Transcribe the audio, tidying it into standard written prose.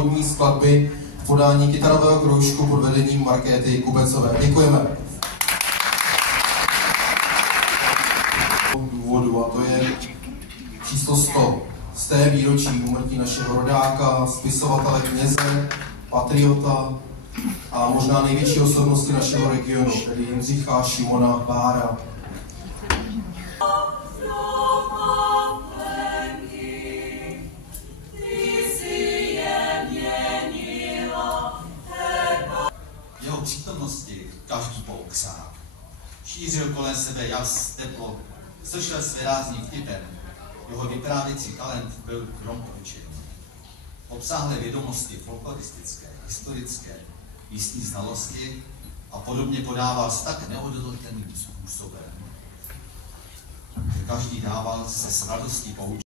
úvodní skladby v podání kytarového kroužku pod vedením Markéty Kubecové. Děkujeme. Důvodu, a to je číslo 100. Z té výročí úmrtí našeho rodáka, spisovatele, kněze, patriota a možná největší osobnosti našeho regionu, tedy Jindřicha Šimona Bára. Jeho přítomnosti každý poukřák. Šířil kolem sebe jas, teplo, slyšel svérázním vtipem. Jeho vyprávěcí talent byl krom obyčejný. Obsáhlé vědomosti folkloristické, historické, místní znalosti a podobně podával s tak neodolatelným způsobem, že každý dával se s radostí poučit.